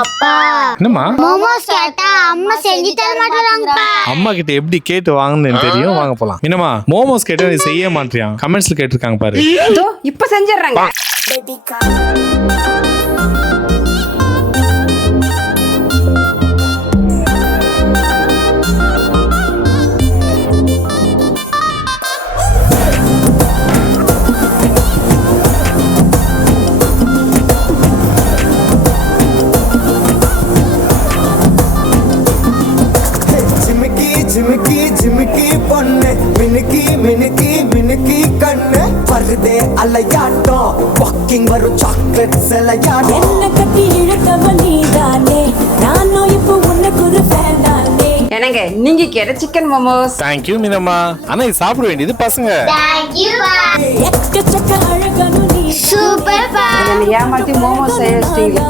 அப்பா என்னம்மா மோமோஸ் கேட்டா அம்மா செஞ்சு தர மாட்டேங்கப்பா. அம்மா கிட்ட எப்படி கேட்டு வாங்கணும்னு தெரியும். வாங்க போலாம். என்னம்மா மோமோஸ் கேட்டா நீ செய்ய மாட்டியா? கமெண்ட்ஸ்ல கேட்டிருக்காங்க பாரு. இதோ இப்ப செஞ்சிடுறாங்க. ஜிமிக்கி ஜிமிக்கி பொண்ணு மினுக்கி மினுக்கி மினுக்கி கண்ணு வருதே அலையாட்டம் வாக்கிங் வரும் சாக்லேட் செலையாட்டம் என்ன கட்டி இழுத்தவ நீதானே நானும் இப்போ உனக்கு ஒரு ஃபேன் தானே. என்னங்க நீங்க கேட்ட சிக்கன் மோமோஸ். தேங்க்யூ மீனம்மா. ஆனா இது சாப்பிட வேண்டியது பசங்க. Thank you பா. எக்கச்சக்க அழகனு நீ சூப்பர் பா. என்னை ஏமாத்தி மோமோஸ் செய்ய வச்சிட்டீங்க.